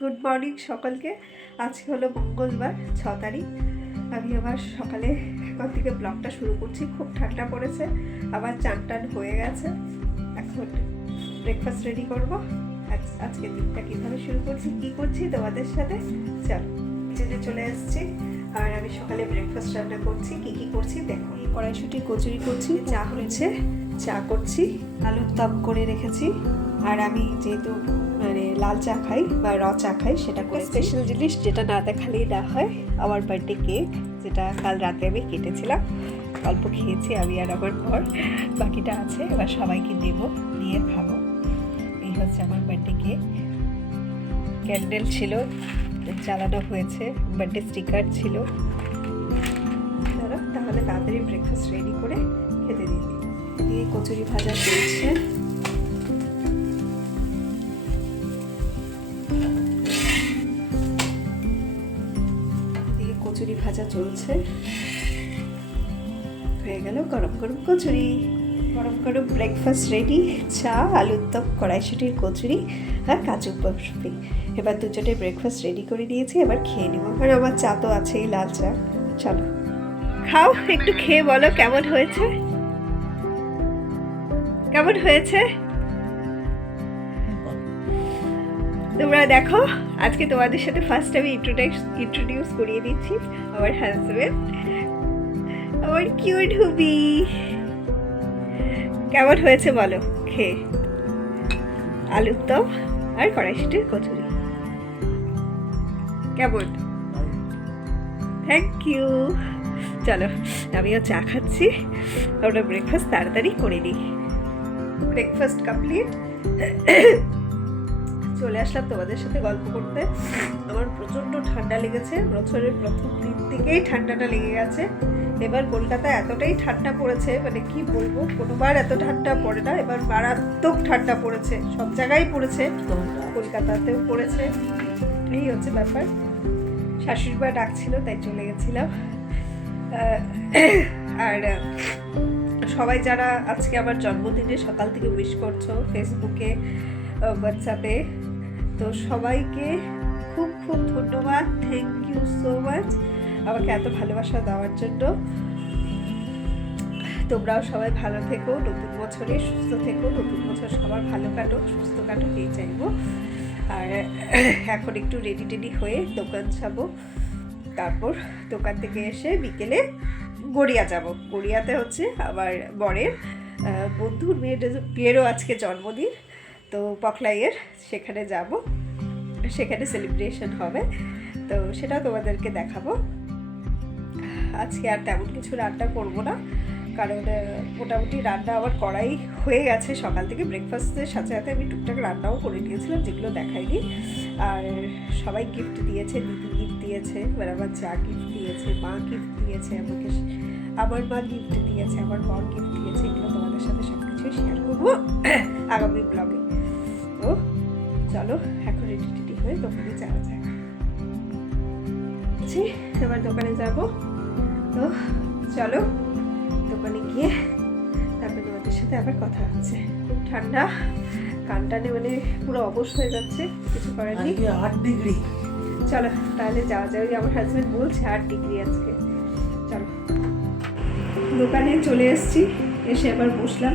Good morning সকলকে। আজকে হলো মঙ্গলবার 6 তারিখ। আমি আবার সকালে এখন থেকে ব্লগটা শুরু করছি। খুব ঠান্ডা পড়েছে, আবার চান টান হয়ে গেছে। এখন ব্রেকফাস্ট রেডি করব। আজকে দিনটা কীভাবে শুরু করছি, কী করছি তোমাদের সাথে চলো। কিচেনে চলে এসেছি আর আমি সকালে ব্রেকফাস্ট রান্না করছি। কী করছি দেখো। কড়াইশুঁটি কচুরি করছি, চা হয়েছে, চা করছি, আলুর দম করে রেখেছি। আর আমি যেহেতু মানে লাল চা খাই বা র চা খাই, সেটা করে স্পেশাল জিনিস যেটা না দেখালেই না হয়, আমার বার্থডে কেক, যেটা কাল রাতে আমি কেটেছিলাম। অল্প খেয়েছি আমি আর আমার বর, বাকিটা আছে, এবার সবাইকে দেব, দিয়ে খাবো। এই হচ্ছে আমার বার্থডে কেক। ক্যান্ডেল ছিল, জ্বালানো হয়েছে, বার্থডে স্টিকার ছিল। তাহলে তাড়াতাড়ি ব্রেকফাস্ট রেডি করে খেতে দিয়ে দিই। এদিকে কচুরি ভাজা চলছে। কচুরি ভাজা চলছে, হয়ে গেল গরম গরম কচুরি। গরম গরম ব্রেকফাস্ট রেডি। চা, আলুর দম, কড়াইশুঁটির কচুরি আর কাজু বরফি। এবার দুজনে ব্রেকফাস্ট রেডি করে নিয়েছি, এবার খেয়ে নেবো। আর আমার চা তো আছেই, লাল চা। চলো খাও, একটু খেয়ে বলো কেমন হয়েছে, কেমন হয়েছে তোমরা দেখো। আজকে তোমাদের সাথে ফার্স্ট আমি ইন্ট্রোডিউস করিয়ে দিচ্ছি আমার হাজবেন্ড, আমার কিউট হুবি। কেমন হয়েছে বলো খেয়ে? আলুর দম আর কড়াইশুঁটির কচুরি কেমন? Thank you. চলো আমিও চা খাচ্ছি, আমরা ব্রেকফাস্ট তাড়াতাড়ি করে নিই। ব্রেকফাস্ট কমপ্লিট, চলে আসলাম তোমাদের সাথে গল্প করতে। আমার প্রচণ্ড ঠান্ডা লেগেছে, বছরের প্রথম দিন থেকেই ঠান্ডাটা লেগে গেছে। এবার কলকাতায় এতটাই ঠান্ডা পড়েছে, মানে কি বলবো, কোনোবার এত ঠান্ডা পড়ে না, এবার মারাত্মক ঠান্ডা পড়েছে। সব জায়গায় পড়েছে, কলকাতাতেও পড়েছে। এই হচ্ছে ব্যাপার। শাশুড়ি মা ডাকছিল, তাই চলে গেছিলাম। আর সবাই যারা আজকে আমার জন্মদিনে সকাল থেকে উইশ করছো ফেসবুকে, হোয়াটসঅ্যাপে, তো সবাইকে খুব খুব ধন্যবাদ। থ্যাংক ইউ সো মাচ আমাকে এত ভালোবাসা দেওয়ার জন্য। তোমরাও সবাই ভালো থেকো, নতুন বছরে সুস্থ থেকো, নতুন বছর সবার ভালো কাটো, সুস্থ কাটো, এই চাইবো। আর এখন একটু রেডি টেডি হয়ে দোকান যাবো, তারপর দোকান থেকে এসে বিকেলে গড়িয়া যাব। গড়িয়াতে হচ্ছে আমার বরের বন্ধুর মেয়েরও আজকে জন্মদিন, তো পকলাইয়ের সেখানে যাব, সেখানে সেলিব্রেশন হবে, তো সেটাও তোমাদেরকে দেখাবো। আজকে আর তেমন কিছু রান্না করব না, কারণ মোটামুটি রান্না আমার করাই হয়ে গেছে সকাল থেকে। ব্রেকফাস্টের সাথে সাথে আমি টুকটাক রান্নাও করে নিয়েছিলাম, যেগুলো দেখাইনি। আর সবাই গিফট দিয়েছে, দিদি গিফট দিয়েছে, এবার আমার যা গিফট দিয়েছে, মা গিফট দিয়েছে আমাকে, আমার মা গিফট দিয়েছে, আমার বর গিফট দিয়েছে। এগুলো তোমাদের সাথে সব কিছুই শেয়ার করবো আগামী ব্লগে। তো চলো এখন রেডি টেডি হয়ে দোকানে যাওয়া যায়। এবার দোকানে যাব, তো চলো দোকানে গিয়ে তারপরে তোমাদের সাথে আবার কথা হচ্ছে। খুব ঠান্ডা, কানটানে মানে পুরো অবশ হয়ে যাচ্ছে, কিছু করার নেই। 8 ডিগ্রি। চলো তাহলে যাওয়া যায়। আমার হাজব্যান্ড বলছে 8 ডিগ্রি আজকে। চলো দোকানে চলে এসেছি, এসে আবার বসলাম।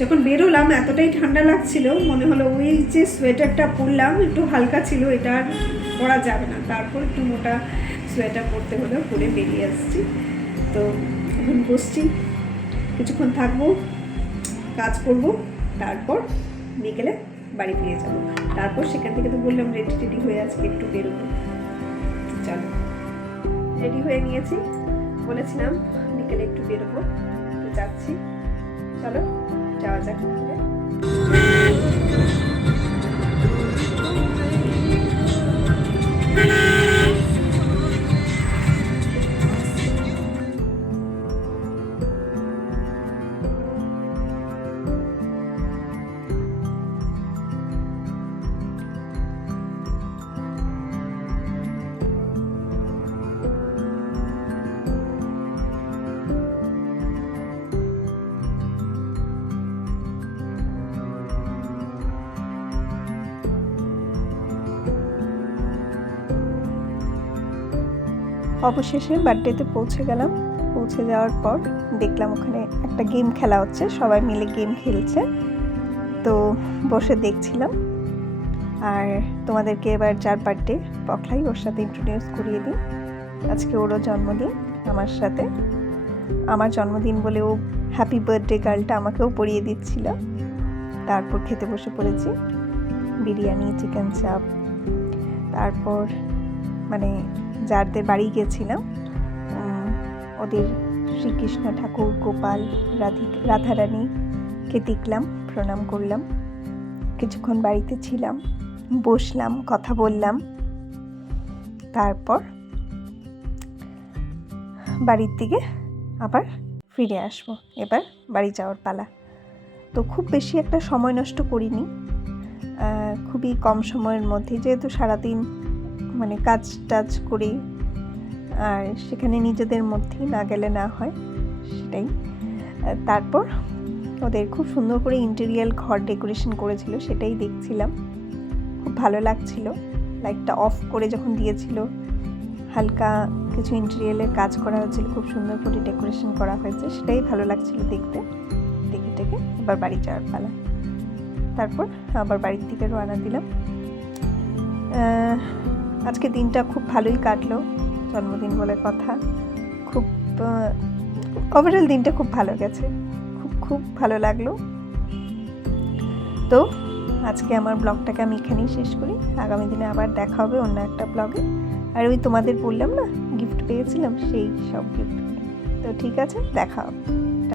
যখন বেরোলাম এতটাই ঠান্ডা লাগছিল, মনে হলো ওই যে সোয়েটারটা পরলাম একটু হালকা ছিল, এটা আর পরা যাবে না, তারপর একটু মোটা সোয়েটার পরতে হলো, পরে বেরিয়ে আসছি। তো এখন বসছি, কিছুক্ষণ থাকবো, কাজ করব, তারপর বিকেলে বাড়ি ফিরে যাবো। তারপর সেখান থেকে তো বললাম রেডি টেডি হয়ে আজকে একটু বেরোবো। চলো রেডি হয়ে নিয়েছি, বলেছিলাম বিকেলে একটু বেরোবো, তো যাচ্ছি। চলো যাওয়া যাক। অবশেষে বার্থডেতে পৌঁছে গেলাম। পৌঁছে যাওয়ার পর দেখলাম ওখানে একটা গেম খেলা হচ্ছে, সবাই মিলে গেম খেলছে, তো বসে দেখছিলাম। আর তোমাদেরকে এবার যার বার্থডে পকলাই, ওর সাথে ইন্ট্রোডিউস করিয়ে দিই। আজকে ওরও জন্মদিন আমার সাথে, আমার জন্মদিন বলে ও হ্যাপি বার্থডে গার্লটা আমাকেও পরিয়ে দিচ্ছিল। তারপর খেতে বসে পড়েছি, বিরিয়ানি, চিকেন চাপ। তারপর মানে যাদের বাড়ি গেছিলাম ওদের শ্রীকৃষ্ণ ঠাকুর, গোপাল, রাধারানীকে দেখলাম, প্রণাম করলাম, কিছুক্ষণ বাড়িতে ছিলাম, বসলাম, কথা বললাম। তারপর বাড়ির দিকে আবার ফিরে আসবো, এবার বাড়ি যাওয়ার পালা। তো খুব বেশি একটা সময় নষ্ট করিনি, খুবই কম সময়ের মধ্যে, যেহেতু সারাদিন মানে কাজ টাজ করি, আর সেখানে নিজেদের মধ্যেই না গেলে না হয়, সেটাই। তারপর ওদের খুব সুন্দর করে ইন্টেরিয়ার ঘর ডেকোরেশন করেছিল, সেটাই দেখছিলাম, খুব ভালো লাগছিল। লাইটটা অফ করে যখন দিয়েছিল, হালকা কিছু ইন্টেরিয়ারের কাজ করা হয়েছিল, খুব সুন্দর করে ডেকোরেশন করা হয়েছে, সেটাই ভালো লাগছিল দেখতে। দেখে টেকে এবার বাড়ি যাওয়ার পালা। তারপর আবার বাড়ির দিকে রওনা দিলাম। আজকে দিনটা খুব ভালোই কাটলো, জন্মদিন বলে কথা। খুব ওভারঅল দিনটা খুব ভালো গেছে, খুব ভালো লাগলো। তো আজকে আমার ব্লগটাকে আমি এখানেই শেষ করি। আগামী দিনে আবার দেখা হবে অন্য একটা ব্লগে। আর ওই তোমাদের বললাম না গিফট পেয়েছিলাম, সেই সব গিফট। তো ঠিক আছে, দেখা হবে।